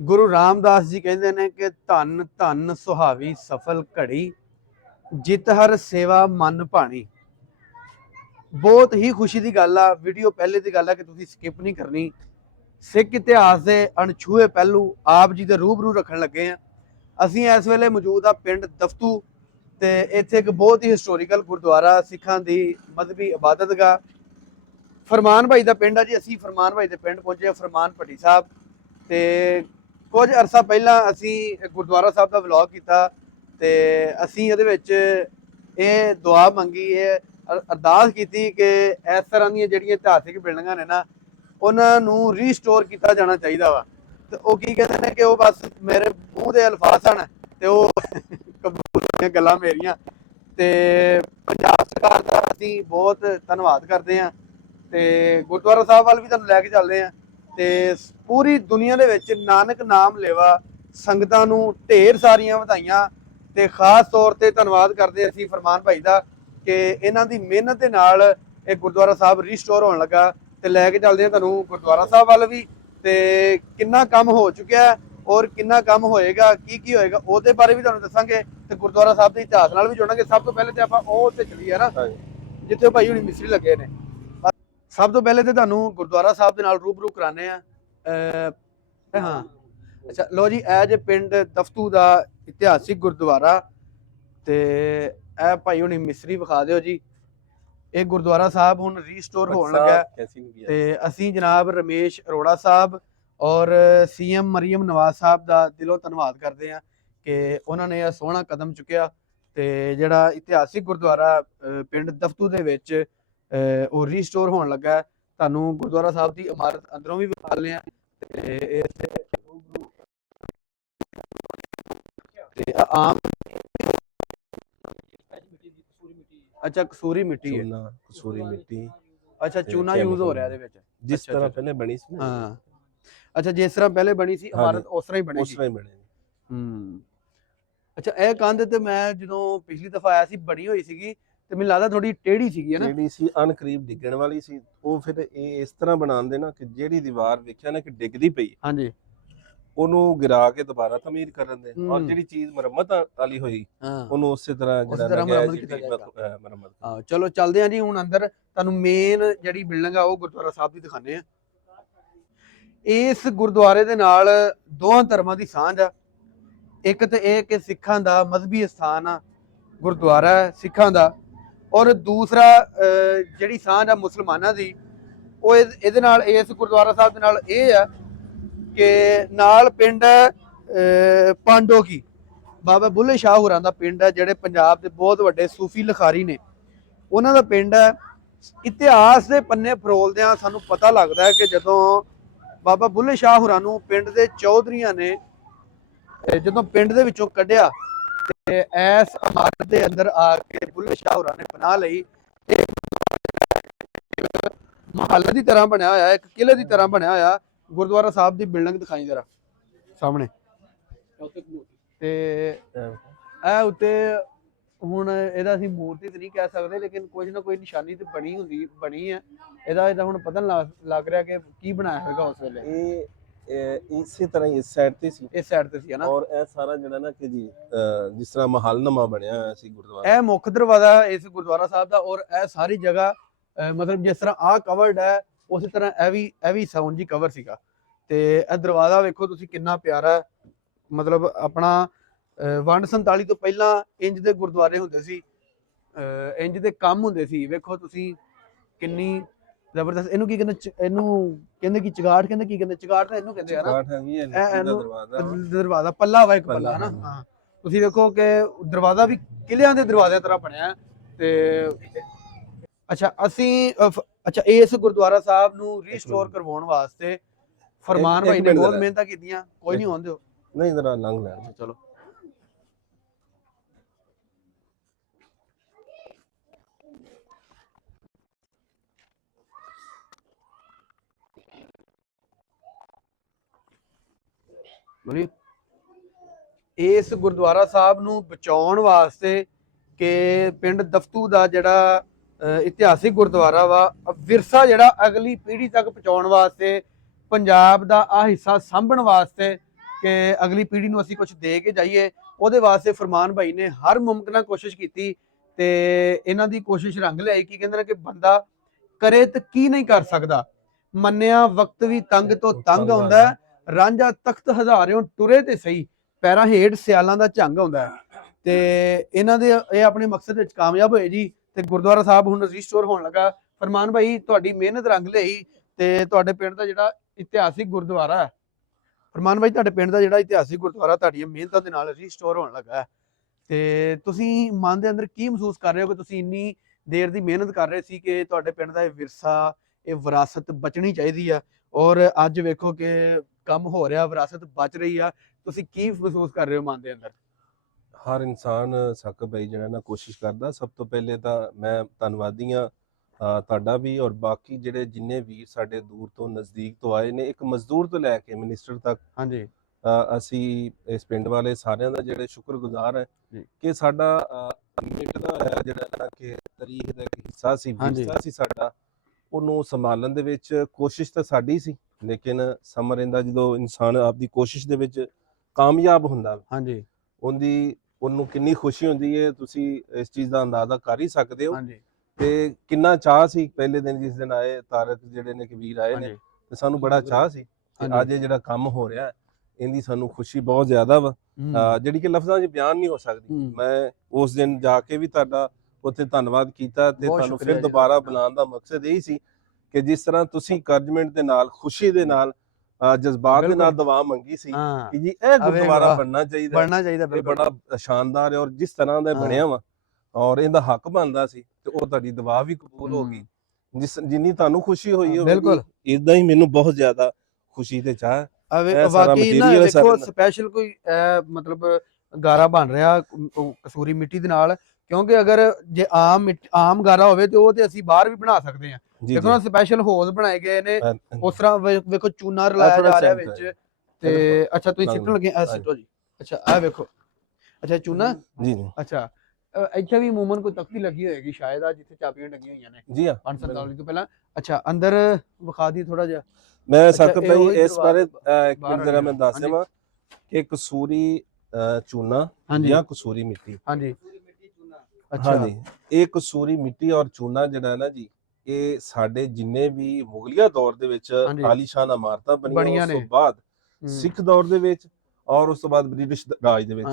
ਗੁਰੂ ਰਾਮਦਾਸ ਜੀ ਕਹਿੰਦੇ ਨੇ ਕਿ ਧੰਨ ਧੰਨ ਸੁਹਾਵੀ ਸਫਲ ਘੜੀ, ਜਿਤ ਹਰ ਸੇਵਾ ਮਨ ਭਾਣੀ। ਬਹੁਤ ਹੀ ਖੁਸ਼ੀ ਦੀ ਗੱਲ ਆ, ਵੀਡੀਓ ਪਹਿਲੇ ਦੀ ਗੱਲ ਆ ਕਿ ਤੁਸੀਂ ਸਕਿਪ ਨਹੀਂ ਕਰਨੀ। ਸਿੱਖ ਇਤਿਹਾਸ ਦੇ ਅਣਛੂਏ ਪਹਿਲੂ ਆਪ ਜੀ ਦੇ ਰੂਬਰੂ ਰੱਖਣ ਲੱਗੇ ਆ। ਅਸੀਂ ਇਸ ਵੇਲੇ ਮੌਜੂਦ ਆ ਪਿੰਡ ਦਫਤੂ ਤੇ ਇੱਥੇ ਇੱਕ ਬਹੁਤ ਹੀ ਹਿਸਟੋਰੀਕਲ ਗੁਰਦੁਆਰਾ ਸਿੱਖਾਂ ਦੀ ਮذਹਬੀ ਇਬਾਦਤਗਾਹ ਫਰਮਾਨ ਭਾਈ ਦਾ ਪਿੰਡ ਆ ਜੀ, ਅਸੀਂ ਫਰਮਾਨ ਭਾਈ ਦੇ ਪਿੰਡ ਪਹੁੰਚੇ ਫਰਮਾਨ ਭੱਟੀ ਸਾਹਿਬ। ਤੇ ਕੁਝ ਅਰਸਾ ਪਹਿਲਾਂ ਅਸੀਂ ਗੁਰਦੁਆਰਾ ਸਾਹਿਬ ਦਾ ਵਲੌਗ ਕੀਤਾ ਤੇ ਅਸੀਂ ਉਹਦੇ ਵਿੱਚ ਇਹ ਦੁਆ ਮੰਗੀ, ਇਹ ਅਰਦਾਸ ਕੀਤੀ ਕਿ ਇਸ ਤਰ੍ਹਾਂ ਦੀਆਂ ਜਿਹੜੀਆਂ ਇਤਿਹਾਸਿਕ ਬਿਲਡਿੰਗਾਂ ਨੇ ਨਾ, ਉਹਨਾਂ ਨੂੰ ਰੀਸਟੋਰ ਕੀਤਾ ਜਾਣਾ ਚਾਹੀਦਾ ਵਾ। ਤੇ ਉਹ ਕੀ ਕਹਿੰਦੇ ਨੇ ਕਿ ਉਹ ਬਸ ਮੇਰੇ ਮੂੰਹ ਦੇ ਅਲਫਾਜ਼ ਹਨ ਤੇ ਉਹ ਕਬੂਲ ਦੀਆਂ ਗੱਲਾਂ ਮੇਰੀਆਂ। ਤੇ ਪੰਜਾਬ ਸਰਕਾਰ ਦਾ ਅਸੀਂ ਬਹੁਤ ਧੰਨਵਾਦ ਕਰਦੇ ਹਾਂ ਤੇ ਗੁਰਦੁਆਰਾ ਸਾਹਿਬ ਵੱਲ ਵੀ ਤੁਹਾਨੂੰ ਲੈ ਕੇ ਚੱਲਦੇ ਹਾਂ। ਤੇ ਪੂਰੀ ਦੁਨੀਆ ਦੇ ਵਿੱਚ ਨਾਨਕ ਨਾਮ ਲੈਵਾ ਸੰਗਤਾਂ ਨੂੰ ਢੇਰ ਸਾਰੀਆਂ ਵਧਾਈਆਂ ਤੇ ਖਾਸ ਤੌਰ ਤੇ ਧੰਨਵਾਦ ਕਰਦੇ ਅਸੀਂ ਫਰਮਾਨ ਭਾਈ ਦਾ ਕਿ ਇਹਨਾਂ ਦੀ ਮਿਹਨਤ ਦੇ ਨਾਲ ਇਹ ਗੁਰਦੁਆਰਾ ਸਾਹਿਬ ਰੀਸਟੋਰ ਹੋਣ ਲੱਗਾ ਤੇ ਲੈ ਕੇ ਚੱਲਦੇ ਹਾਂ ਤੁਹਾਨੂੰ ਗੁਰਦੁਆਰਾ ਸਾਹਿਬ ਵੱਲ ਵੀ ਤੇ ਕਿੰਨਾ ਕੰਮ ਹੋ ਚੁੱਕਿਆ ਔਰ ਕਿੰਨਾ ਕੰਮ ਹੋਏਗਾ ਕੀ ਕੀ ਹੋਏਗਾ ਉਹਦੇ ਬਾਰੇ ਵੀ ਤੁਹਾਨੂੰ ਦੱਸਾਂਗੇ ਤੇ ਗੁਰਦੁਆਰਾ ਸਾਹਿਬ ਦੇ ਇਤਿਹਾਸ ਨਾਲ ਵੀ ਜੁੜਾਂਗੇ। ਸਭ ਤੋਂ ਪਹਿਲੇ ਤੇ ਆਪਾਂ ਉਹ ਉੱਤੇ ਚੱਲੀਏ ਨਾ। ਜਿੱਥੇ ਭਾਈ ਹੁਣੀ ਮਿਸਰੀ ਲੱਗੇ ਨੇ। ਸਭ ਤੋਂ ਪਹਿਲੇ ਤੇ ਤੁਹਾਨੂੰ ਗੁਰਦੁਆਰਾ ਸਾਹਿਬ ਦੇ ਨਾਲ ਰੂਬਰੂ ਕਰਾਣੇ ਆ ਹਾਂ। ਅੱਛਾ ਲੋ ਜੀ ਇਹ ਜੇ ਪਿੰਡ ਦਫਤੂ ਦਾ ਇਤਿਹਾਸਿਕ ਗੁਰਦੁਆਰਾ ਤੇ ਇਹ ਭਾਈ ਹੁਣੀ ਮਿਸਰੀ ਵਿਖਾ ਦਿਓ ਜੀ। ਇਹ ਗੁਰਦੁਆਰਾ ਸਾਹਿਬ ਹੁਣ ਰੀਸਟੋਰ ਹੋਣ ਲੱਗਾ ਤੇ ਅਸੀਂ ਜਨਾਬ ਰਮੇਸ਼ ਅਰੋੜਾ ਸਾਹਿਬ ਔਰ ਸੀਐਮ ਮਰੀਮ ਨਵਾਜ਼ ਸਾਹਿਬ ਦਾ ਦਿਲੋਂ ਧੰਨਵਾਦ ਕਰਦੇ ਆ ਕਿ ਉਹਨਾਂ ਨੇ ਇਹ ਸੋਹਣਾ ਕਦਮ ਚੁੱਕਿਆ ਤੇ ਜਿਹੜਾ ਇਤਿਹਾਸਿਕ ਗੁਰਦੁਆਰਾ ਪਿੰਡ ਦਫਤੂ ਦੇ ਵਿੱਚ ਉਹ ਰੀਸਟੋਰ ਹੋਣ ਲੱਗਾ ਤੁਹਾਨੂੰ ਗੁਰਦੁਆਰਾ ਸਾਹਿਬ ਦੀ ਇਮਾਰਤ ਅੰਦਰੋਂ ਵੀ ਵਿਖਾ ਲਿਆ ਅੱਛਾ ਕਸੂਰੀ ਮਿੱਟੀ ਹੈ। ਚੂਨਾ ਕਸੂਰੀ ਮਿੱਟੀ। ਅੱਛਾ ਚੂਨਾ ਯੂਜ਼ ਹੋ ਰਿਹਾ ਇਹਦੇ ਵਿੱਚ। ਜਿਸ ਤਰ੍ਹਾਂ ਪਹਿਲੇ ਬਣੀ ਸੀ ਹਾਂ। ਅੱਛਾ ਜਿਸ ਤਰ੍ਹਾਂ ਪਹਿਲੇ ਬਣੀ ਸੀ ਇਮਾਰਤ ਉਸ ਤਰ੍ਹਾਂ ਹੀ ਬਣੀ ਉਸ ਤਰ੍ਹਾਂ ਹੀ ਬਣੀ। ਹੂੰ। ਅੱਛਾ ਇਹ ਕੰਧ ਤੇ ਮੈਂ ਜਦੋਂ ਪਿਛਲੀ ਦਫਾ ਆਇਆ ਸੀ ਬਣੀ ਹੋਈ ਸੀਗੀ। ਮੈਨੂੰ ਲੱਗਦਾ ਥੋੜੀ ਟੇਢੀ ਸੀਗੀ ਹੈ ਨਾ? ਜਿਹੜੀ ਸੀ ਅਨਕਰੀਬ ਡਿੱਗਣ ਵਾਲੀ ਸੀ। ਉਹ ਫਿਰ ਇਹ ਇਸ ਤਰ੍ਹਾਂ ਬਣਾਉਂਦੇ ਨਾ ਕਿ ਜਿਹੜੀ ਦੀਵਾਰ ਵੇਖਿਆ ਨਾ ਕਿ ਡਿੱਗਦੀ ਪਈ ਹਾਂਜੀ। ਉਹਨੂੰ ਗਿਰਾ ਕੇ ਦੁਬਾਰਾ ਤਮੀਰ ਕਰਨ ਦੇ ਔਰ ਹੂੰ। ਜਿਹੜੀ ਚੀਜ਼ ਮੁਰੰਮਤ ਵਾਲੀ ਹੋਈ ਹਾਂ। ਉਹਨੂੰ ਉਸੇ ਤਰ੍ਹਾਂ ਉਸੇ ਜਿਹੜਾ ਤਰ੍ਹਾਂ ਲੱਗਿਆ ਮੁਰੰਮਤ ਜਿਹੜੀ ਕੀਤਾ ਮਤ- ਮੁਰੰਮਤ। ਹਾਂ, ਚਲੋ ਚੱਲਦੇ ਆਂ ਜੀ ਹੁਣ ਅੰਦਰ। ਤੁਹਾਨੂੰ ਮੇਨ ਜਿਹੜੀ ਬਿਲਡਿੰਗ ਆ ਉਹ ਗੁਰਦੁਆਰਾ ਸਾਹਿਬ ਦੀ ਦਿਖਾਣੇ ਆ। ਇਸ ਗੁਰਦੁਆਰੇ ਦੇ ਨਾਲ ਦੋਹਾਂ ਧਰਮਾਂ ਦੀ ਸਾਂਝ ਆ। ਇੱਕ ਤੇ ਇਹ ਕਿ ਸਿੱਖਾਂ ਦਾ ਮذਹਬੀ ਸਥਾਨ ਆ ਗੁਰਦੁਆਰਾ ਹੈ ਸਿੱਖਾਂ ਦਾ। ਔਰ ਦੂਸਰਾ ਜਿਹੜੀ ਸਾਂਝ ਆ ਮੁਸਲਮਾਨਾਂ ਦੀ ਉਹ ਇਹਦੇ ਨਾਲ ਇਸ ਗੁਰਦੁਆਰਾ ਸਾਹਿਬ ਦੇ ਨਾਲ ਇਹ ਆ ਕਿ ਨਾਲ ਪਿੰਡ ਅਹ, ਪਾਂਡੋ ਕੀ ਬਾਬਾ ਬੁੱਲੇ ਸ਼ਾਹ ਹੋਰਾਂ ਦਾ ਪਿੰਡ ਹੈ ਜਿਹੜੇ ਪੰਜਾਬ ਦੇ ਬਹੁਤ ਵੱਡੇ ਸੂਫੀ ਲਖਾਰੀ ਨੇ। ਉਹਨਾਂ ਦਾ ਪਿੰਡ ਹੈ ਇਤਿਹਾਸ ਦੇ ਪੰਨੇ ਫਰੋਲਦਿਆਂ ਸਾਨੂੰ ਪਤਾ ਲੱਗਦਾ ਹੈ ਕਿ ਜਦੋਂ ਬਾਬਾ ਬੁੱਲੇ ਸ਼ਾਹ ਹੋਰਾਂ ਨੂੰ ਪਿੰਡ ਦੇ ਚੌਧਰੀਆਂ ਨੇ ਜਦੋਂ ਪਿੰਡ ਦੇ ਵਿੱਚੋਂ ਕੱਢਿਆ ਤੇ ਐਸ ਇਮਾਰਤ ਦੇ ਅੰਦਰ ਆ ਕੇ ਬੁੱਲੇ ਸ਼ਾਹ ਹੋਰਾਂ ਨੇ ਪਨਾਹ ਲਈ। ਇਹ ਮਹੱਲੇ ਦੀ ਤਰ੍ਹਾਂ ਬਣਿਆ ਹੋਇਆ, ਇੱਕ ਕਿਲੇ ਦੀ ਤਰ੍ਹਾਂ ਬਣਿਆ ਹੋਇਆ। ਗੁਰਦੁਆਰਾ ਸਾਹਿਬ ਦੀ ਬਿਲਡਿੰਗ ਦਿਖਾਈ ਜਰਾ, ਸਾਹਮਣੇ। ਤੇ ਇਹ ਉੱਤੇ ਹੁਣ ਇਹਦਾ ਅਸੀਂ ਮੂਰਤੀ ਤੇ ਨਹੀਂ ਕਹਿ ਸਕਦੇ, ਲੇਕਿਨ ਕੁਝ ਨਾ ਕੋਈ ਨਿਸ਼ਾਨੀ ਤੇ ਬਣੀ ਹੁੰਦੀ, ਬਣੀ ਹੈ ਇਹਦਾ ਇਹਦਾ ਹੁਣ ਪਤਾ ਨੀ ਲੱਗ- ਲੱਗ ਰਿਹਾ ਕਿ ਕੀ ਬਣਾਇਆ ਹੋਵੇਗਾ ਉਸ ਵੇਲੇ। ਇਹ ਇਸੇ ਤਰ੍ਹਾਂ ਹੀ ਇਸ ਸਾਈਡ ਤੇ ਸੀ। ਇਸ ਸਾਈਡ ਤੇ ਸੀ ਹਨਾ ਔਰ ਇਹ ਸਾਰਾ ਜਿਹੜਾ ਨਾ ਕਿ ਜੀ ਜਿਸ ਤਰ੍ਹਾਂ ਮਹਲ ਨਮਾ ਬਣਿਆ ਹੋਇਆ ਸੀ ਗੁਰਦੁਆਰਾ। ਇਹ ਮੁੱਖ ਦਰਵਾਜ਼ਾ ਇਸ ਗੁਰਦੁਆਰਾ ਸਾਹਿਬ ਦਾ ਔਰ ਇਹ ਸਾਰੀ ਜਗ੍ਹਾ ਮਤਲਬ ਜਿਸ ਤਰ੍ਹਾਂ ਆਹ ਕਵਰਡ ਹੈ ਉਸੇ ਤਰ੍ਹਾਂ ਇਹ ਵੀ ਇਹ ਵੀ ਸਾਊਂਡ ਜੀ ਕਵਰ ਸੀਗਾ। ਤੇ ਇਹ ਦਰਵਾਜ਼ਾ ਵੇਖੋ ਤੁਸੀਂ ਕਿੰਨਾ ਪਿਆਰਾ ਮਤਲਬ ਆਪਣਾ ਵੰਡ 47 ਤੋਂ ਪਹਿਲਾਂ ਇੰਜ ਦੇ ਗੁਰਦੁਆਰੇ ਹੁੰਦੇ ਸੀ ਇੰਜ ਦੇ ਕੰਮ ਹੁੰਦੇ ਸੀ। ਵੇਖੋ ਤੁਸੀਂ ਕਿੰਨੀ ਜ਼ਬਰਦਸਤ ਇਹਨੂੰ ਕੀ ਕਹਿੰਦੇ ਇਹਨੂੰ ਕਹਿੰਦੇ ਕੀ ਚਗਾੜ ਕਹਿੰਦੇ ਕੀ ਕਹਿੰਦੇ ਚਗਾੜ ਤਾਂ ਇਹਨੂੰ ਕਹਿੰਦੇ ਆ ਨਾ ਕਾਠ ਹੈਗੀ ਹੈ ਦਰਵਾਜ਼ਾ। ਦਰਵਾਜ਼ਾ ਪੱਲਾ ਵਾ ਇੱਕ ਪੱਲਾ, ਹਨਾ ਹਾਂ। ਤੁਸੀਂ ਦੇਖੋ ਕਿ ਦਰਵਾਜ਼ਾ ਵੀ ਕਿਲਿਆਂ ਦੇ ਦਰਵਾਜ਼ੇ ਤਰ੍ਹਾਂ ਬਣਿਆ ਤੇ ਅੱਛਾ ਅਸੀਂ ਅੱਛਾ ਇਸ ਗੁਰਦੁਆਰਾ ਸਾਹਿਬ ਨੂੰ ਰੀਸਟੋਰ। ਕਰਵਾਉਣ ਵਾਸਤੇ ਫਰਮਾਨ ਭਾਈ ਨੇ ਬਹੁਤ। ਮਿਹਨਤਾਂ ਕੀਤੀਆਂ ਕੋਈ ਨਹੀਂ ਆਉਂਦੇ ਹੋ ਨਹੀਂ ਜਰਾ ਲੰਘ ਲੈਣ ਚਲੋ ਬੋਲੀ ਇਸ ਗੁਰਦੁਆਰਾ ਸਾਹਿਬ ਨੂੰ ਬਚਾਉਣ ਵਾਸਤੇ ਕਿ ਪਿੰਡ ਦਫਤੂ ਦਾ ਜਿਹੜਾ ਇਤਿਹਾਸਿਕ ਗੁਰਦੁਆਰਾ ਵਾ ਵਿਰਸਾ ਜਿਹੜਾ ਅਗਲੀ ਪੀੜ੍ਹੀ ਤੱਕ ਪਹੁੰਚਾਉਣ ਵਾਸਤੇ, ਪੰਜਾਬ ਦਾ ਆ ਹਿੱਸਾ ਸਾਂਭਣ ਵਾਸਤੇ ਕਿ ਅਗਲੀ ਪੀੜ੍ਹੀ ਨੂੰ ਅਸੀਂ ਕੁਝ ਦੇ ਕੇ ਜਾਈਏ, ਉਹਦੇ ਵਾਸਤੇ ਫਰਮਾਨ ਭਾਈ ਨੇ ਹਰ ਮੁਮਕਿਨਾ ਕੋਸ਼ਿਸ਼ ਕੀਤੀ ਤੇ ਇਹਨਾਂ ਦੀ ਕੋਸ਼ਿਸ਼ ਰੰਗ ਲਿਆਈ ਕਿ ਕਹਿੰਦੇ ਨੇ ਕਿ ਬੰਦਾ ਕਰੇ ਤਾਂ ਕੀ ਨਹੀਂ ਕਰ ਸਕਦਾ। ਮੰਨਿਆ ਵਕਤ ਵੀ ਤੰਗ ਤੋਂ ਤੰਗ ਆਉਂਦਾ ਰਾਂਝਾ ਤਖਤ ਹਜ਼ਾਰਿਓਂ ਟੁਰੇ ਤੇ ਸਹੀ, ਪੈਰਾਂ ਹੇਠ ਸਿਆਲਾਂ ਦਾ ਝੰਗ ਆਉਂਦਾ ਹੈ। ਤੇ ਇਹਨਾਂ ਦੇ, ਇਹ ਆਪਣੇ ਮਕਸਦ ਵਿੱਚ ਕਾਮਯਾਬ ਹੋਏ ਜੀ ਤੇ ਗੁਰਦੁਆਰਾ ਸਾਹਿਬ ਹੁਣ ਰੀਸਟੋਰ ਹੋਣ ਲੱਗਾ। ਫਰਮਾਨ ਭਾਈ, ਤੁਹਾਡੀ ਮਿਹਨਤ ਰੰਗ ਲਈ ਤੇ ਤੁਹਾਡੇ ਪਿੰਡ ਦਾ ਜਿਹੜਾ ਇਤਿਹਾਸਿਕ ਗੁਰਦੁਆਰਾ ਹੈ। ਫਰਮਾਨ ਭਾਈ, ਤੁਹਾਡੇ ਪਿੰਡ ਦਾ ਜਿਹੜਾ ਇਤਿਹਾਸਿਕ ਗੁਰਦੁਆਰਾ ਤੁਹਾਡੀਆਂ ਮਿਹਨਤਾਂ ਦੇ ਨਾਲ ਰੀਸਟੋਰ ਹੋਣ ਲੱਗਾ ਤੇ ਤੁਸੀਂ ਮਨ ਦੇ ਅੰਦਰ ਕੀ ਮਹਿਸੂਸ ਕਰ ਰਹੇ ਹੋ ਕਿ ਤੁਸੀਂ ਇੰਨੀ ਦੇਰ ਦੀ ਮਿਹਨਤ ਕਰ ਰਹੇ ਸੀ ਕਿ ਤੁਹਾਡੇ ਪਿੰਡ ਦਾ ਇਹ ਵਿਰਸਾ, ਇਹ ਵਿਰਾਸਤ ਬਚਣੀ ਚਾਹੀਦੀ ਆ ਔਰ ਅੱਜ ਵੇਖੋ ਕਿ ਕੰਮ ਹੋ ਰਿਹਾ ਵਿਰਾਸਤ ਬਚ ਰਹੀ ਆ ਤੁਸੀਂ ਕੀ ਮਹਿਸੂਸ ਕਰ ਰਹੇ ਹੋ ਮਨ ਦੇ ਅੰਦਰ ਹਰ ਇਨਸਾਨ ਸਾਕਬ ਭਾਈ ਜਿਹੜਾ ਨਾ ਕੋਸ਼ਿਸ਼ ਕਰਦਾ ਸਭ ਤੋਂ ਪਹਿਲੇ ਤਾਂ ਮੈਂ ਧੰਨਵਾਦੀ ਤੁਹਾਡਾ ਵੀ ਔਰ ਬਾਕੀ ਜਿਹੜੇ ਜਿੰਨੇ ਵੀਰ ਸਾਡੇ ਦੂਰ ਤੋਂ ਨਜ਼ਦੀਕ ਤੋਂ ਆਏ ਨੇ ਇੱਕ ਮਜ਼ਦੂਰ ਤੋਂ ਲੈ ਕੇ ਮਿਨਿਸਟਰ ਤੱਕ ਹਾਂਜੀ ਅਸੀਂ ਇਸ ਪਿੰਡ ਵਾਲੇ ਸਾਰਿਆਂ ਦਾ ਜਿਹੜੇ ਸ਼ੁਕਰਗੁਜ਼ਾਰ ਹੈ। ਕਿ ਸਾਡਾ ਹੋਇਆ ਜਿਹੜਾ ਕਿ ਤਾਰੀਖ ਦਾ ਇੱਕ ਹਿੱਸਾ ਸੀ। ਵਿਰਸਾ ਸੀ ਸਾਡਾ ਉਹਨੂੰ ਸੰਭਾਲਣ ਦੇ ਵਿੱਚ ਕੋਸ਼ਿਸ਼ ਤਾਂ ਸਾਡੀ ਸੀ ਲੇਕਿਨ ਸਮਾਂ ਰਹਿੰਦਾ ਜਦੋਂ ਇਨਸਾਨ ਆਪਦੀ ਕੋਸ਼ਿਸ਼ ਦੇ ਵਿੱਚ ਕਾਮਯਾਬ ਹੁੰਦਾ ਹਾਂਜੀ। ਉਹਦੀ ਉਹਨੂੰ ਕਿੰਨੀ ਖੁਸ਼ੀ ਹੁੰਦੀ ਹੈ ਤੁਸੀਂ ਇਸ ਚੀਜ਼ ਦਾ ਅੰਦਾਜ਼ਾ ਕਰ ਹੀ ਸਕਦੇ ਹੋ। ਹਾਂਜੀ। ਤੇ ਕਿੰਨਾ ਚਾਹ ਸੀ ਪਹਿਲੇ ਦਿਨ ਜਿਸ ਦਿਨ ਆਏ ਤਾਰਕ ਜਿਹੜੇ ਨੇ ਕਿ ਵੀਰ ਆਏ ਨੇ ਤੇ ਸਾਨੂੰ ਬੜਾ ਚਾਹ ਸੀ। ਅੱਜ ਇਹ ਜਿਹੜਾ ਕੰਮ ਹੋ ਰਿਹਾ ਹੈ, ਇਹਦੀ ਸਾਨੂੰ ਖੁਸ਼ੀ ਬਹੁਤ ਜ਼ਿਆਦਾ ਵਾ। ਜਿਹੜੀ ਕਿ ਲਫ਼ਜ਼ਾਂ 'ਚ ਬਿਆਨ ਨਹੀਂ ਹੋ ਸਕਦੀ। ਮੈਂ ਉਸ ਦਿਨ ਜਾ ਕੇ ਵੀ ਤੁਹਾਡਾ ਉੱਥੇ ਧੰਨਵਾਦ ਕੀਤਾ ਤੇ ਤੁਹਾਨੂੰ ਫਿਰ ਦੁਬਾਰਾ। ਬੁਲਾਉਣ ਦਾ ਮਕਸਦ ਇਹ ਸੀ ਕਿ ਜਿਸ ਤਰ੍ਹਾਂ ਤੁਸੀਂ ਕਰਜਮੈਂਟ ਦੇ ਨਾਲ ਖੁਸ਼ੀ ਦੇ ਨਾਲ ਜਜ਼ਬਾਤ ਦੇ ਨਾਲ। ਦੁਆ ਮੰਗੀ ਸੀ ਕਿ ਜੀ ਇਹ ਗੁਰਦੁਆਰਾ। ਬਣਨਾ ਚਾਹੀਦਾ। ਬਣਨਾ ਚਾਹੀਦਾ ਬਿਲਕੁਲ ਬੜਾ ਸ਼ਾਨਦਾਰ ਹੈ ਔਰ ਜਿਸ ਤਰ੍ਹਾਂ ਦਾ। ਬਣਿਆ ਵਾ ਔਰ ਇਹਦਾ ਹੱਕ ਬਣਦਾ ਸੀ ਤੇ ਉਹ ਤੁਹਾਡੀ ਦੁਆ ਵੀ ਕਬੂਲ ਹੋ ਗਈ ਜਿਸ ਜਿੰਨੀ ਤੁਹਾਨੂੰ ਖੁਸ਼ੀ ਹੋਈ ਹੋਵੇ ਬਿਲਕੁਲ। ਇਦਾਂ ਹੀ ਮੈਨੂੰ ਬਹੁਤ ਜ਼ਿਆਦਾ ਖੁਸ਼ੀ ਤੇ ਚਾਹ ਵਾਕਈ ਨਾ ਦੇਖੋ ਸਪੈਸ਼ਲ ਕੋਈ ਮਤਲਬ ਗਾਰਾ ਬਣ ਰਿਹਾ ਕਸੂਰੀ ਮਿੱਟੀ ਦੇ ਨਾਲ ਕਿਉਂਕਿ ਅਗਰ ਜੇ ਆਮ ਆਮ ਗਾਰਾ ਹੋਵੇ ਤੇ ਉਹ ਤੇ ਅਸੀਂ ਬਾਹਰ ਵੀ ਬਣਾ ਸਕਦੇ ਹਾਂ ਜੀ ਦੇਖੋ ਨਾ ਸਪੈਸ਼ਲ ਹੋਜ਼ ਬਣਾਏ ਗਏ ਨੇ। ਉਸ ਤਰ੍ਹਾਂ ਵੇਖੋ ਚੂਨਾ ਰਲਾਇਆ ਜਾ ਰਿਹਾ ਵਿੱਚ। ਤੇ। ਅੱਛਾ ਤੁਸੀਂ ਸਿੱਟਣ ਲੱਗੇ? ਆ। ਸਿੱਟੋ ਜੀ। ਅੱਛਾ ਆ ਵੇਖੋ। ਅੱਛਾ ਚੂਨਾ? ਜੀ ਜੀ। ਅੱਛਾ। ਇੱਥੇ ਵੀ ਮੂਮਨ ਕੋਈ ਤਖਤੀ ਲੱਗੀ ਹੋਏਗੀ ਸ਼ਾਇਦ ਆ ਜਿੱਥੇ ਚਾਬੀਆਂ ਟੰਗੀਆਂ ਹੋਈਆਂ ਨੇ। ਜੀ ਹਾਂ। 547 ਤੋਂ ਪਹਿਲਾਂ। ਅੱਛਾ ਅੰਦਰ ਵਿਖਾ ਦੀ ਥੋੜਾ ਜਿਹਾ। ਮੈਂ ਅੱਛਾ, ਇਹ ਭਾਈ ਇਸ ਬਾਰੇ ਇੱਕ ਮਿੰਟ ਜਰਾ ਮੈਂ ਦੱਸ। ਦੇਵਾਂ ਕਿ ਕਸੂਰੀ ਚੂਨਾ ਜਾਂ ਕਸੂਰੀ ਮਿੱਟੀ। ਹਾਂਜੀ। ਅੱਛਾ ਹਾਂਜੀ। ਇਹ ਕਸੂਰੀ ਮਿੱਟੀ ਔਰ ਚੂਨਾ ਜਿਹੜਾ ਹੈ ਨਾ ਜੀ ਇਹ ਸਾਡੇ ਜਿੰਨੇ ਵੀ ਮੁਗਲਿਆ ਦੌਰ ਦੇ ਵਿੱਚ। ਆਲੀਸ਼ਾਨ ਇਮਾਰਤਾਂ ਬਣੀਆਂ ਬਣੀਆਂ ਉਸ ਤੋਂ। ਬਾਅਦ ਸਿੱਖ ਦੌਰ ਦੇ ਵਿੱਚ ਔਰ ਉਸ ਤੋਂ ਬਾਅਦ ਬ੍ਰਿਟਿਸ਼ ਰਾਜ ਦੇ ਵਿੱਚ।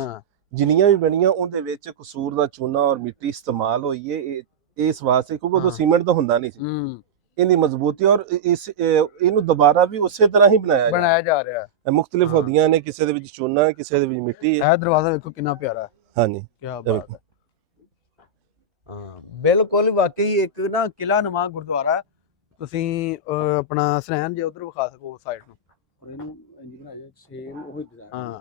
ਜਿੰਨੀਆਂ ਵੀ ਬਣੀਆਂ ਉਹਦੇ ਵਿੱਚ ਕਸੂਰ ਦਾ ਚੂਨਾ ਔਰ ਮਿੱਟੀ ਇਸਤੇਮਾਲ ਹੋਈ ਹੈ ਇਸ ਵਾਸਤੇ ਕਿਉਂਕਿ ਉਦੋਂ। ਸੀਮੈਂਟ ਤਾਂ ਹੁੰਦਾ ਨਹੀਂ ਸੀ। ਇਹਦੀ ਮਜ਼ਬੂਤੀ ਔਰ ਇਸ ਇਹ- ਇਹਨੂੰ ਦੁਬਾਰਾ ਵੀ ਉਸੇ ਤਰ੍ਹਾਂ ਹੀ ਬਣਾਇਆ ਬਣਾਇਆ ਜਾ ਰਿਹਾ। ਹੈ ਮੁxtਲਿਫ। ਹੁੰਦੀਆਂ ਨੇ ਕਿਸੇ ਦੇ ਵਿੱਚ ਚੂਨਾ ਕਿਸੇ ਦੇ ਵਿੱਚ ਮਿੱਟੀ। ਹੈ ਇਹ ਦਰਵਾਜ਼ਾ ਵੇਖੋ ਕਿੰਨਾ ਪਿਆਰਾ। ਹੈ ਹਾਂਜੀ ਕੀ ਬਾਤ ਹੈ। ਹਾਂ। ਬਿਲਕੁਲ ਵਾਕਈ ਇੱਕ ਨਾ ਕਿਲਾ ਨਮਾ ਗੁਰਦੁਆਰਾ। ਤੁਸੀਂ ਅਹ, ਆਪਣਾ ਸਰੈਨ ਜੇ ਉਧਰ ਵਿਖਾ ਸਕੋ ਉਸ ਸਾਈਡ ਨੂੰ। ਔਰ ਇਹਨੂੰ ਇੰਜ ਬਣਾਇਆ ਸੇਮ ਉਹੀ ਡਿਜ਼ਾਈਨ ਹਾਂ।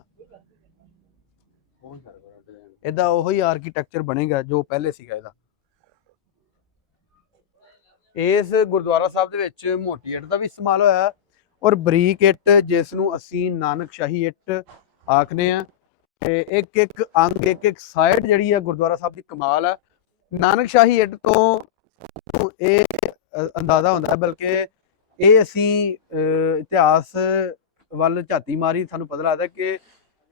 ਬਹੁਤ ਸਾਰਾ ਬੜਾ ਡਿਜ਼ਾਈਨ ਇਹਦਾ ਉਹੀ ਆਰਕੀਟੈਕਚਰ ਬਣੇਗਾ ਜੋ ਪਹਿਲੇ ਸੀਗਾ ਇਹਦਾ। ਇਸ ਗੁਰਦੁਆਰਾ ਸਾਹਿਬ ਦੇ ਵਿੱਚ ਮੋਟੀ ਇੱਟ ਦਾ ਵੀ ਇਸਤੇਮਾਲ ਹੋਇਆ ਔਰ ਬਰੀਕ ਇੱਟ ਜਿਸ ਨੂੰ ਅਸੀਂ ਨਾਨਕਸ਼ਾਹੀ ਇੱਟ ਆਖਨੇ ਆ ਤੇ ਇੱਕ ਇੱਕ ਅੰਗ ਇੱਕ ਇੱਕ ਸਾਈਡ ਜਿਹੜੀ ਆ ਗੁਰਦੁਆਰਾ ਸਾਹਿਬ ਦੀ ਕਮਾਲ ਹੈ ਨਾਨਕਸ਼ਾਹੀ ਇੱਟ ਤੋਂ ਇਹ ਅੰਦਾਜ਼ਾ ਹੁੰਦਾ ਹੈ ਬਲਕਿ ਇਹ ਅਸੀਂ ਇਤਿਹਾਸ ਵੱਲ ਝਾਤੀ ਮਾਰੀ ਸਾਨੂੰ ਪਤਾ ਲੱਗਦਾ ਕਿ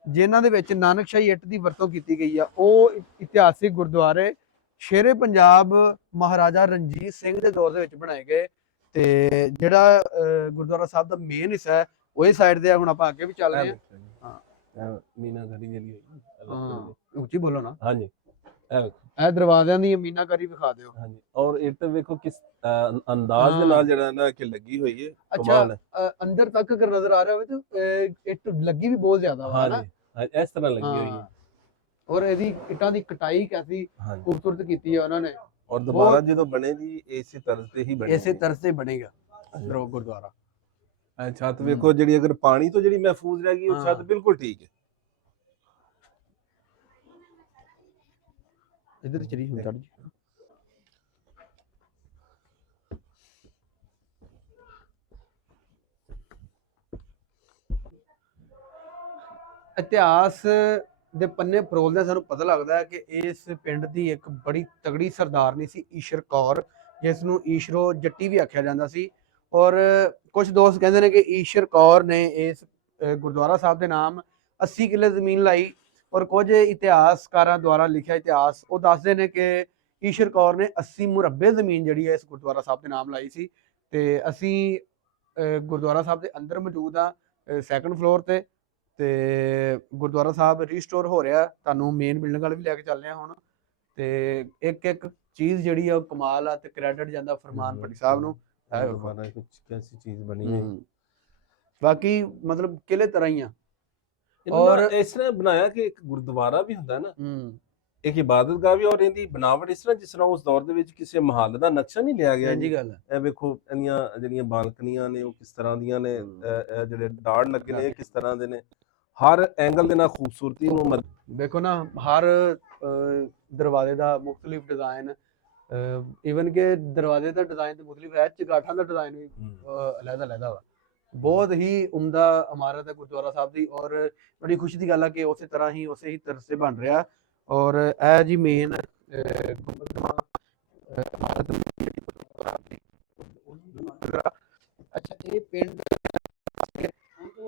ਜਿਨ੍ਹਾਂ ਦੇ ਵਿੱਚ ਨਾਨਕਸ਼ਾਹੀ ਇੱਟ ਦੀ ਵਰਤੋਂ ਕੀਤੀ ਗਈ ਆ ਉਹ ਇਤਿਹਾਸਿਕ ਗੁਰਦੁਆਰੇ ਸ਼ੇਰੇ ਪੰਜਾਬ ਮਹਾਰਾਜਾ ਰਣਜੀਤ ਸਿੰਘ ਦੇ ਦੌਰ ਦੇ ਵਿੱਚ ਬਣਾਏ ਗਏ ਤੇ ਜਿਹੜਾ ਗੁਰਦੁਆਰਾ ਸਾਹਿਬ ਦਾ ਮੇਨ ਹਿੱਸਾ ਹੈ ਉਹ ਇਹ ਸਾਈਡ ਤੇ ਆ ਹੁਣ ਆਪਾਂ ਅੱਗੇ ਵੀ ਚੱਲ ਰਹੇ ਹਾਂ। ਹਾਂ। ਮੀਨਾ ਗਰੀ ਜਿਹੜੀ ਹਾਂ। ਉੱਚੀ ਬੋਲੋ ਨਾ। ਹਾਂਜੀ। ਇਹ ਇਹ ਦਰਵਾਜ਼ਿਆਂ ਦੀ ਮੀਨਾਕਾਰੀ ਵਿਖਾ ਦਿਓ। ਹਾਂਜੀ ਔਰ ਇੱਟ ਵੇਖੋ ਕਿਸ ਅੰਦਾਜ਼ ਦੇ। ਨਾਲ ਜਿਹੜਾ ਨਾ ਕਿ ਲੱਗੀ ਹੋਈ ਹੈ ਅੱਛਾ ਕਮਾਲ ਹੈ। ਅਹ, ਅੰਦਰ ਤੱਕ ਅਗਰ ਨਜ਼ਰ ਆ ਰਿਹਾ ਹੋਵੇ ਤਾਂ ਇੱਟ ਲੱਗੀ ਵੀ ਬਹੁਤ ਜ਼ਿਆਦਾ ਵਾ ਨਾ ਇਸ ਤਰ੍ਹਾਂ ਲੱਗੀ ਹੋਈ ਹੈ। ਔਰ ਇਹਦੀ ਇੱਟਾਂ ਦੀ ਕਟਾਈ ਕੈਸੀ ਖੂਬਸੂਰਤ ਕੀਤੀ ਹੈ ਉਹਨਾਂ ਨੇ। ਔਰ ਦੁਬਾਰਾ ਜਦੋਂ ਬਣੇ ਜੀ ਇਸੇ ਤਰ੍ਹਾਂ ਤੇ ਹੀ ਬਣੇ ਇਸੇ ਤਰ੍ਹਾਂ ਤੇ ਬਣੇਗਾ ਗੁਰਦੁਆਰਾ। ਇਹ ਛੱਤ ਵੇਖੋ ਜਿਹੜੀ ਅਗਰ ਪਾਣੀ ਤੋਂ ਜਿਹੜੀ ਮਹਿਫੂਜ਼ ਰਹਿ ਗਈ ਉਹ ਛੱਤ। ਬਿਲਕੁਲ ਠੀਕ ਹੈ। ਇਧਰ ਚਲੀ ਹੁਣ ਚੜ ਇਤਿਹਾਸ ਦੇ ਪੰਨੇ ਫਰੋਲਦੇ ਸਾਨੂੰ ਪਤਾ ਲੱਗਦਾ ਹੈ ਕਿ ਇਸ ਪਿੰਡ ਦੀ ਇੱਕ ਬੜੀ ਤਗੜੀ ਸਰਦਾਰਨੀ ਸੀ ਈਸ਼ਰ ਕੌਰ ਜਿਸ ਨੂੰ ਈਸ਼ਰੋ ਜੱਟੀ ਵੀ ਆਖਿਆ ਜਾਂਦਾ ਸੀ। ਔਰ ਕੁਝ ਦੋਸਤ ਕਹਿੰਦੇ ਨੇ ਕਿ ਈਸ਼ਰ ਕੌਰ ਨੇ ਇਸ ਗੁਰਦੁਆਰਾ ਸਾਹਿਬ ਦੇ ਨਾਮ 80 ਕਿੱਲੇ ਜ਼ਮੀਨ ਲਾਈ। ਔਰ ਕੁਝ ਇਤਿਹਾਸਕਾਰਾਂ ਦੁਆਰਾ ਲਿਖਿਆ ਇਤਿਹਾਸ ਉਹ ਦੱਸਦੇ ਨੇ ਕਿ ਈਸ਼ਰ ਕੌਰ ਨੇ 80 ਮੁਰੱਬੇ ਜ਼ਮੀਨ ਜਿਹੜੀ ਹੈ ਇਸ ਗੁਰਦੁਆਰਾ ਸਾਹਿਬ ਦੇ ਨਾਮ ਲਾਈ ਸੀ ਤੇ ਅਸੀਂ ਗੁਰਦੁਆਰਾ ਸਾਹਿਬ ਦੇ ਅੰਦਰ ਮੌਜੂਦ ਆ ਸੈਕੰਡ ਫਲੋਰ ਤੇ ਤੇ ਗੁਰਦੁਆਰਾ ਸਾਹਿਬ ਰੀਸਟੋਰ ਹੋ ਰਿਹਾ ਤੁਹਾਨੂੰ ਮੇਨ ਬਿਲਡਿੰਗ ਵਾਲੇ ਵੀ ਲੈ ਕੇ ਚੱਲਦੇ ਆ ਹੁਣ ਤੇ ਇੱਕ ਇੱਕ ਚੀਜ਼ ਜਿਹੜੀ ਆ ਉਹ ਕਮਾਲ ਆ ਤੇ ਕ੍ਰੈਡਿਟ ਜਾਂਦਾ ਫਰਮਾਨ ਪੱਟੀ ਸਾਹਿਬ ਨੂੰ ਹੈ ਕੁਝ ਕੈਸੀ ਚੀਜ਼ ਬਣੀ ਹੈ। ਬਾਕੀ ਮਤਲਬ ਕਿਲੇ ਤਰ੍ਹਾਂ ਹੀ ਆ ਔਰ ਇਸ ਤਰ੍ਹਾਂ ਬਣਾਇਆ ਕਿ ਇੱਕ ਗੁਰਦੁਆਰਾ ਵੀ ਹੁੰਦਾ ਨਾ ਹੂੰ। ਇੱਕ ਇਬਾਦਤਗਾਹ ਵੀ ਔਰ ਇਹਦੀ ਬਣਾਵਟ ਇਸ ਤਰ੍ਹਾਂ ਜਿਸ ਤਰ੍ਹਾਂ ਉਸ ਦੌਰ ਦੇ ਵਿੱਚ ਕਿਸੇ ਮਹੱਲ ਦਾ ਨਕਸ਼ਾ ਨਹੀਂ ਲਿਆ ਗਿਆ ਇੰਜੀ ਗੱਲ ਇਹ ਵੇਖੋ ਇਹਦੀਆਂ ਜਿਹੜੀਆਂ ਬਾਲਕਨੀਆਂ ਨੇ ਉਹ ਕਿਸ ਤਰ੍ਹਾਂ ਦੀਆਂ ਨੇ ਜਿਹੜੇ ਡਾੜ ਲੱਗੇ ਨੇ ਕਿਸ ਤਰ੍ਹਾਂ ਦੇ ਨੇ ਹਰ ਐਂਗਲ ਦੇ ਨਾਲ ਖੂਬਸੂਰਤੀ ਨੂੰ ਦੇਖੋ ਨਾ ਹਰ ਦਰਵਾਜ਼ੇ ਦਾ ਮੁxtਲਿਫ ਡਿਜ਼ਾਈਨ ਇਵਨ ਕਿ ਦਰਵਾਜ਼ੇ ਦਾ ਡਿਜ਼ਾਈਨ ਤੇ ਮੁxtਲਿਫ ਹੈ ਚਗਾਠਾਂ ਦਾ ਡਿਜ਼ਾਈਨ ਵੀ ਅਹ, ਅਲੱਗ ਅਲੱਗ ਵਾ ਬਹੁਤ ਹੀ ਉਮਦਾ ਇਮਾਰਤ ਹੈ ਗੁਰਦੁਆਰਾ ਸਾਹਿਬ ਦੀ ਔਰ ਬੜੀ ਖੁਸ਼ੀ ਦੀ ਗੱਲ ਹੈ ਕਿ ਉਸੇ ਤਰ੍ਹਾਂ ਹੀ ਉਸੇ ਹੀ ਤਰ੍ਹਾਂ ਸੇ ਬਣ ਰਿਹਾ। ਔਰ ਇਹ ਜੀ ਮੇਨ ਇਮਾਰਤ ਅੱਛਾ ਇਹ ਪਿੰਡ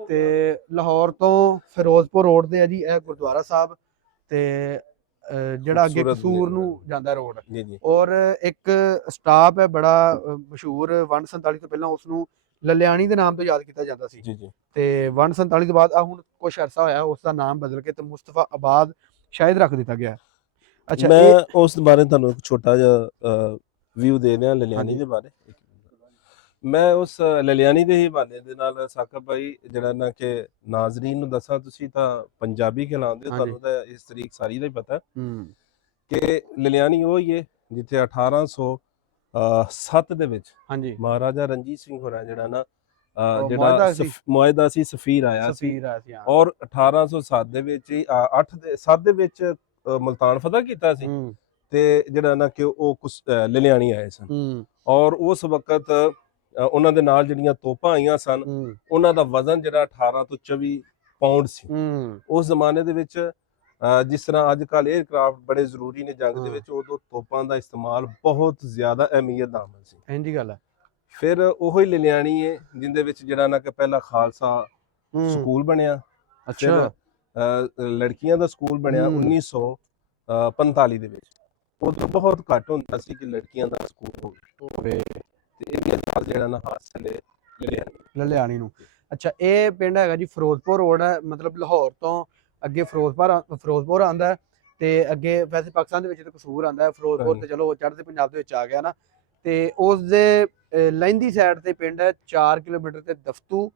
ਤੇ ਲਾਹੌਰ ਤੋਂ ਫਿਰੋਜ਼ਪੁਰ ਰੋਡ ਤੇ ਹੈ ਜੀ ਇਹ ਗੁਰਦੁਆਰਾ ਸਾਹਿਬ ਤੇ ਜਿਹੜਾ ਅੱਗੇ ਕਸੂਰ ਨੂੰ। ਜਾਂਦਾ ਰੋਡ। ਔਰ ਇੱਕ ਸਟਾਪ ਹੈ ਬੜਾ ਮਸ਼ਹੂਰ 147 ਤੋਂ ਪਹਿਲਾਂ ਉਸ ਨੂੰ ਲਲਿਆਣੀ ਦੇ ਨਾਮ ਤੋਂ ਯਾਦ ਕੀਤਾ ਜਾਂਦਾ ਸੀ। ਜੀ ਜੀ। ਤੇ 147 ਤੋਂ ਬਾਅਦ ਆ ਹੁਣ ਕੁਛ ਅਰਸਾ ਹੋਇਆ ਉਸ ਦਾ ਨਾਮ ਬਦਲ ਕੇ ਤੇ ਮੁਸਤਫਾ ਆਬਾਦ ਸ਼ਾਇਦ ਰੱਖ ਦਿੱਤਾ ਗਿਆ। ਅੱਛਾ ਮੈਂ ਉਸ ਬਾਰੇ ਤੁਹਾਨੂੰ ਇੱਕ ਛੋਟਾ ਜਿਹਾ ਵਿਊ ਦੇ ਰਿਹਾ ਲਲਿਆਣੀ। ਦੇ ਬਾਰੇ। ਮੈਂ ਉਸ ਲਲਿਆਣੀ ਦੇ ਹੀ ਬਹਾਨੇ ਦੇ ਨਾਲ ਸਾਕਬ ਭਾਈ ਜਿਹੜਾ ਨਾ ਕਿ ਨਾਜ਼ਰੀਨ ਨੂੰ ਦੱਸਾਂ ਤੁਸੀਂ ਤਾਂ ਪੰਜਾਬੀ ਹਾਂਜੀ। ਤੁਹਾਨੂੰ ਤਾਂ ਇਸ ਤਰੀਕ ਸਾਰੀ ਦਾ ਹੀ ਪਤਾ। ਹੂੰ। ਕਿ ਲਲਿਆਣੀ ਉਹ ਹੀ ਹੈ ਜਿੱਥੇ 1807 ਦੇ ਵਿੱਚ। ਹਾਂਜੀ। ਮਹਾਰਾਜਾ ਰਣਜੀਤ ਸਿੰਘ ਹੋਰਾਂ ਜਿਹੜਾ ਨਾ ਜਿਹੜਾ ਮੁਆਹਦਾ ਸੀ। ਸਫੀਰ ਆਇਆ ਸੀ। ਸਫੀਰ ਔਰ 1807 ਦੇ ਵਿੱਚ ਹੀ 8 ਦੇ 7 ਦੇ ਵਿੱਚ ਮੁਲਤਾਨ ਫਤਹ ਕੀਤਾ ਸੀ। ਤੇ ਜਿਹੜਾ ਨਾ ਕਿ ਉਹ ਕੁਸ ਲਲਿਆਣੀ ਆਏ ਸਨ। ਔਰ ਉਸ ਵਕਤ ਉਹਨਾਂ ਦੇ ਨਾਲ ਜਿਹੜੀਆਂ ਤੋਪਾਂ ਆਈਆਂ ਸਨ ਉਹਨਾਂ ਦਾ ਵਜ਼ਨ ਜਿਹੜਾ 18 ਤੋਂ 24 ਪਾਉਂਡ ਸੀ। ਉਸ ਜ਼ਮਾਨੇ ਦੇ ਵਿੱਚ ਜਿਸ ਤਰ੍ਹਾਂ ਅੱਜ ਕੱਲ 에ਅਰਕ੍ਰਾਫਟ ਬੜੇ ਜ਼ਰੂਰੀ ਨੇ ਜੰਗ ਦੇ ਹਾਂ। ਵਿੱਚ ਉਦੋਂ ਤੋਪਾਂ ਦਾ ਇਸਤੇਮਾਲ ਬਹੁਤ ਜ਼ਿਆਦਾ ਅਹਿਮੀਅਤ ਦਾ ਅਮਲ ਸੀ। ਇੰਜੀ ਗੱਲ ਹੈ। ਫਿਰ ਉਹੀ ਲਲਿਆਣੀ ਹੈ ਜਿੰਦੇ ਵਿੱਚ ਜਿਹੜਾ ਨਾ ਕਿ ਪਹਿਲਾ ਖਾਲਸਾ ਹੂੰ। ਸਕੂਲ ਬਣਿਆ ਅੱਛਾ। ਲੜਕੀਆਂ ਦਾ ਸਕੂਲ ਬਣਿਆ ਹੂੰ। 1945 ਦੇ ਵਿੱਚ। ਉਦੋਂ ਬਹੁਤ ਘੱਟ ਹੁੰਦਾ ਸੀ ਕਿ ਲੜਕੀਆਂ ਦਾ ਸਕੂਲ ਹੋਵੇ। ਤੇ ਇਹਦੇ ਨਾਲ ਜਿਹੜਾ ਨਾ ਹਾਸਲੇ ਲਲਿਆਣੀ। ਲਲਿਆਣੀ ਨੂੰ। ਅੱਛਾ ਇਹ ਪਿੰਡ ਹੈਗਾ ਜੀ ਫਿਰੋਜ਼ਪੁਰ ਰੋਡ ਹੈ ਮਤਲਬ ਲਾਹੌਰ ਤੋਂ ਅੱਗੇ ਫਿਰੋਜ਼ਪੁਰ ਫਿਰੋਜ਼ਪੁਰ ਆਂਦਾ ਤੇ ਅੱਗੇ ਵੈਸੇ ਪਾਕਿਸਤਾਨ ਦੇ ਵਿੱਚ ਤਾਂ ਕਸੂਰ ਆਂਦਾ ਫਿਰੋਜ਼ਪੁਰ। ਤੇ ਚਲੋ ਚੜ੍ਹਦੇ ਪੰਜਾਬ ਦੇ ਵਿੱਚ ਆ ਗਿਆ ਨਾ। ਤੇ ਉਸ ਦੇ ਲਹਿੰਦੀ ਸਾਈਡ ਤੇ ਪਿੰਡ ਹੈ 4 ਕਿਲੋਮੀਟਰ ਤੇ ਦਫਤੂ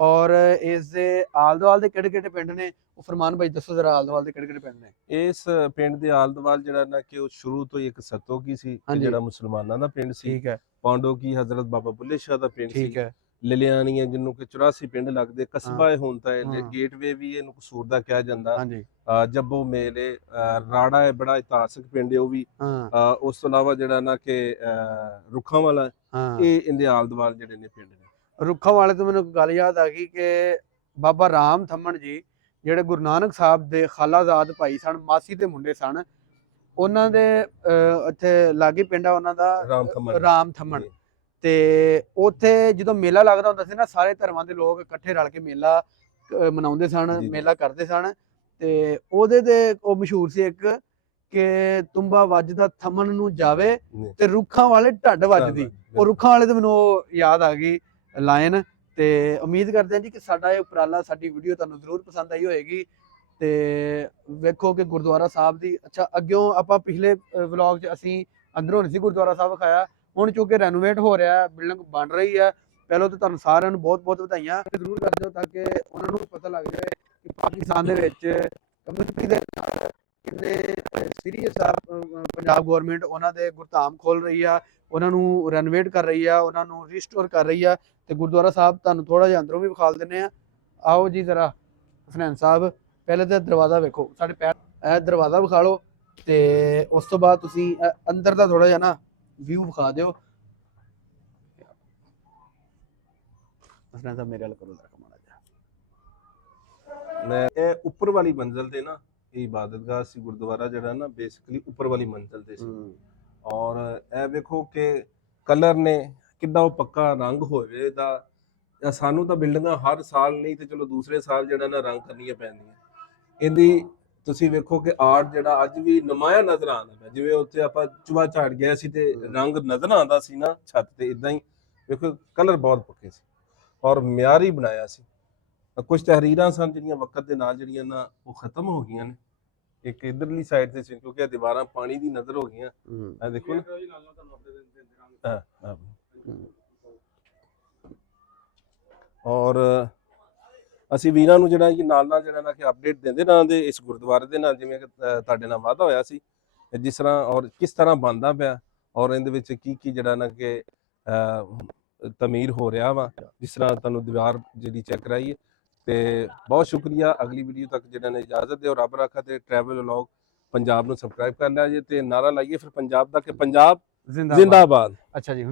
ਔਰ ਇਸ ਦੇ ਆਲ ਦੁਆਲ ਦੇ ਕਿਹੜੇ ਕਿਹੜੇ ਪਿੰਡ ਨੇ? ਉਹ ਫਰਮਾਨ ਭਾਈ ਦੱਸੋ ਜ਼ਰਾ ਆਲ ਦੁਆਲ ਦੇ ਕਿਹੜੇ ਕਿਹੜੇ ਪਿੰਡ ਨੇ? ਇਸ ਪਿੰਡ ਦੇ ਆਲ ਦੁਆਲ ਜਿਹੜਾ ਨਾ ਕਿ ਉਹ ਸ਼ੁਰੂ ਤੋਂ ਹੀ ਇੱਕ ਸਤੋ ਕੀ ਸੀ। ਜਿਹੜਾ ਮੁਸਲਮਾਨਾਂ ਦਾ ਪਿੰਡ ਸੀ। ਠੀਕ ਹੈ। ਪਾਂਡੋ ਕੀ ਹਜ਼ਰਤ ਬਾਬਾ ਬੁੱਲੇ ਸ਼ਾਹ ਦਾ ਪਿੰਡ ਸੀ। ਠੀਕ ਹੈ। ਲਲਿਆਣੀ ਹੈ ਜਿਹਨੂੰ ਕਿ 84 ਪਿੰਡ ਲੱਗਦੇ ਕਸਬਾ ਹੈ ਹੁਣ ਤਾਂ ਇਹ। ਗੇਟਵੇ ਵੀ ਇਹਨੂੰ ਕਸੂਰ ਦਾ ਕਿਹਾ ਜਾਂਦਾ। ਹਾਂਜੀ। ਜੱਬੋ ਮੇਲੇ ਰਾੜਾ ਹੈ ਬੜਾ ਇਤਿਹਾਸਕ ਪਿੰਡ ਹੈ ਉਹ ਵੀ ਉਸ ਤੋਂ ਇਲਾਵਾ ਜਿਹੜਾ ਨਾ ਕਿ ਰੁੱਖਾਂ ਵਾਲਾ ਇਹ ਇਹਦੇ ਆਲ ਦੁਆਲ ਜਿਹੜੇ ਨੇ ਪਿੰਡ ਨੇ। ਰੁੱਖਾਂ ਵਾਲੇ ਤੋਂ ਮੈਨੂੰ ਇੱਕ ਗੱਲ ਯਾਦ ਆ ਗਈ ਕਿ ਬਾਬਾ ਰਾਮ ਥੰਮਣ ਜੀ ਜਿਹੜੇ ਗੁਰੂ ਨਾਨਕ ਸਾਹਿਬ ਦੇ ਖਾਲਾਜ਼ਾਦ ਭਾਈ ਸਨ ਮਾਸੀ ਦੇ ਮੁੰਡੇ ਸਨ ਉਹਨਾਂ ਦੇ ਇੱਥੇ ਲਾਗੇ ਪਿੰਡ ਆ ਉਹਨਾਂ ਦਾ ਰਾਮ ਥੰਮਣ। ਤੇ ਉੱਥੇ ਜਦੋਂ ਮੇਲਾ ਲੱਗਦਾ ਹੁੰਦਾ ਸੀ ਨਾ ਸਾਰੇ ਧਰਮਾਂ ਦੇ ਲੋਕ ਇਕੱਠੇ ਰਲ ਕੇ ਮੇਲਾ ਮਨਾਉਂਦੇ ਸਨ। ਮੇਲਾ ਕਰਦੇ ਸਨ। ਤੇ ਉਹਦੇ ਤੇ ਉਹ ਮਸ਼ਹੂਰ ਸੀ ਇੱਕ ਕਿ ਤੁੰਬਾ ਵੱਜਦਾ ਥੰਮਣ ਨੂੰ ਜਾਵੇ। ਤੇ ਰੁੱਖਾਂ ਵਾਲੇ ਢੱਡ ਵੱਜਦੀ। ਉਹ ਰੁੱਖਾਂ ਵਾਲੇ ਤੇ ਮੈਨੂੰ ਉਹ ਯਾਦ ਆ ਗਈ ਲਾਈਨ। ਤੇ ਉਮੀਦ ਕਰਦੇ ਹਾਂ ਜੀ ਕਿ ਸਾਡਾ ਇਹ ਉਪਰਾਲਾ ਸਾਡੀ ਵੀਡੀਓ ਤੁਹਾਨੂੰ ਜ਼ਰੂਰ ਪਸੰਦ ਆਈ ਹੋਏਗੀ। ਤੇ ਵੇਖੋ ਕਿ ਗੁਰਦੁਆਰਾ ਸਾਹਿਬ ਦੀ ਅੱਛਾ ਅੱਗਿਓਂ ਆਪਾਂ ਪਿਛਲੇ ਵਲੌਗ 'ਚ ਅਸੀਂ ਅੰਦਰੋਂ ਨਹੀਂ ਸੀ ਗੁਰਦੁਆਰਾ ਸਾਹਿਬ ਵਿਖਾਇਆ ਹੁਣ ਚੁੱਕੇ ਰੈਨੋਵੇਟ ਹੋ ਰਿਹਾ ਬਿਲਡਿੰਗ ਬਣ ਰਹੀ ਹੈ, ਪਹਿਲਾਂ ਤਾਂ ਤੁਹਾਨੂੰ ਸਾਰਿਆਂ ਨੂੰ ਬਹੁਤ ਬਹੁਤ ਵਧਾਈਆਂ। ਜ਼ਰੂਰ ਕਰ ਦਿਓ ਤਾਂ ਕਿ ਉਹਨਾਂ ਨੂੰ ਪਤਾ ਲੱਗ ਜਾਵੇ ਕਿ ਪਾਕਿਸਤਾਨ ਦੇ ਵਿੱਚ ਕਮਿਊਨਿਟੀ ਦੇ ਨਾਲ ਕਿੰਨੇ ਸੀਰੀਅਸ ਆ ਪੰਜਾਬ ਗਵਰਨਮੈਂਟ ਉਹਨਾਂ ਦੇ ਗੁਰਧਾਮ ਖੋਲ ਰਹੀ ਆ, ਉਹਨਾਂ ਨੂੰ ਰੈਨੋਵੇਟ ਕਰ ਰਹੀ ਆ, ਉਹਨਾਂ ਨੂੰ ਰੀਸਟੋਰ ਕਰ ਰਹੀ ਆ। ਤੇ ਗੁਰਦੁਆਰਾ ਸਾਹਿਬ ਤੁਹਾਨੂੰ ਥੋੜਾ ਜਿਹਾ ਅੰਦਰੋਂ ਵੀ ਵਿਖਾਲ ਦਿੰਨੇ ਆ। ਆਓ ਜੀ ਜ਼ਰਾ, ਹਸਨੈਨ ਸਾਹਿਬ, ਪਹਿਲੇ ਤਾਂ ਦਰਵਾਜ਼ਾ ਵੇਖੋ, ਸਾਡੇ ਪੈਰ, ਇਹ ਦਰਵਾਜ਼ਾ ਵਿਖਾ ਲਓ ਤੇ ਉਸ ਤੋਂ ਬਾਅਦ ਤੁਸੀਂ ਅੰਦਰ ਦਾ ਥੋੜਾ ਜਿਹਾ ਨਾ ਵਿਊ ਵਿਖਾ ਦਿਓ। ਹਸਨੈਨ ਸਾਹਿਬ ਮੇਰੇ ਵੱਲ ਕਰੋ ਜ਼ਰਾ ਕਮਾਲ ਜਿਹਾ। ਮੈਂ ਇਹ ਉੱਪਰ ਵਾਲੀ ਮੰਜ਼ਲ ਤੇ ਨਾ ਇਹ ਇਬਾਦਤਗਾਹ ਸੀ ਗੁਰਦੁਆਰਾ ਜਿਹੜਾ ਨਾ ਬੇਸਿਕਲੀ ਉੱਪਰ ਵਾਲੀ ਮੰਜ਼ਲ ਤੇ ਸੀ। ਔਰ ਇਹ ਵੇਖੋ ਕਿ ਕਲਰ ਨੇ ਕਿੱਡਾ ਉਹ ਪੱਕਾ ਰੰਗ ਹੋਵੇ ਦਾ ਤਾਂ ਸਾਨੂੰ ਤਾਂ ਬਿਲਡਿੰਗਾਂ ਹਰ ਸਾਲ ਨਹੀਂ ਤੇ ਚਲੋ ਦੂਸਰੇ ਸਾਲ ਜਿਹੜਾ ਨਾ ਰੰਗ ਕਰਨੀਆਂ ਪੈਂਦੀਆਂ। ਇਹਦੀ ਤੁਸੀਂ ਵੇਖੋ ਕਿ ਆਰਟ ਜਿਹੜਾ ਅੱਜ ਵੀ ਨਮਾਇਆ ਨਜ਼ਰ ਆਉਂਦਾ ਪਿਆ। ਜਿਵੇਂ ਉੱਥੇ ਆਪਾਂ ਚੂਹਾ ਝਾੜ ਗਿਆ ਸੀ ਤੇ ਰੰਗ ਨਜ਼ਰ ਆਉਂਦਾ ਸੀ ਨਾ ਛੱਤ ਤੇ ਇਦਾਂ ਹੀ ਵੇਖੋ ਕਲਰ ਬਹੁਤ ਪੱਕੇ ਸੀ ਔਰ ਮਿਆਰੀ ਬਣਾਇਆ ਸੀ। ਕੁਝ ਤਹਿਰੀਰਾਂ ਸਨ ਜਿਹੜੀਆਂ ਵਕਤ ਦੇ ਨਾਲ ਜਿਹੜੀਆਂ ਨਾ ਉਹ ਖਤਮ ਹੋ ਗਈਆਂ ਨੇ। ਇੱਕ ਇਧਰਲੀ ਸਾਈਡ ਤੇ ਸੀ ਕਿਉਂਕਿ ਇਹ ਦੀਵਾਰਾਂ ਪਾਣੀ ਦੀ ਨਜ਼ਰ ਹੋ ਗਈਆਂ। ਹੂੰ। ਇਹ ਦੇਖੋ ਨਾ। ਹਾਂ, ਹਾਂ। ਔਰ ਅਸੀਂ ਵੀਰਾਂ ਨੂੰ ਜਿਹੜਾ ਕਿ ਨਾਲ ਨਾਲ ਜਿਹੜਾ ਨਾ ਕਿ ਅਪਡੇਟ ਦਿੰਦੇ ਨਾ ਦੇ ਇਸ ਗੁਰਦੁਆਰੇ ਦੇ ਨਾਲ ਜਿਵੇਂ ਕਿ ਤੁਹਾਡੇ ਨਾਲ ਵਾਅਦਾ ਹੋਇਆ ਸੀ। ਜਿਸ ਤਰ੍ਹਾਂ ਔਰ ਕਿਸ ਤਰ੍ਹਾਂ ਬਣਦਾ ਪਿਆ ਔਰ ਇਹਦੇ ਵਿੱਚ ਕੀ ਕੀ ਜਿਹੜਾ ਨਾ ਕਿ ਤਮੀਰ ਹੋ ਰਿਹਾ ਵਾ ਜਿਸ ਤਰ੍ਹਾਂ ਤੁਹਾਨੂੰ ਦੀਵਾਰ ਜਿਹੜੀ ਚੈੱਕ ਕਰਾਈ ਹੈ। ਤੇ ਬਹੁਤ ਸ਼ੁਕਰੀਆ ਅਗਲੀ ਵੀਡੀਓ ਤੱਕ ਜਿਹੜਾ ਨੇ ਇਜਾਜ਼ਤ ਦਿਓ ਰੱਬ ਰਾਖਾ ਤੇ ਟਰੈਵਲ ਵਲੌਗ ਪੰਜਾਬ ਨੂੰ ਸਬਸਕ੍ਰਾਈਬ ਕਰ ਲਿਆ ਜੇ ਤੇ ਨਾਰਾ ਲਾਈਏ ਫਿਰ ਪੰਜਾਬ ਦਾ ਕਿ ਪੰਜਾਬ ਜ਼ਿੰਦਾਬਾਦ। ਅੱਛਾ ਜੀ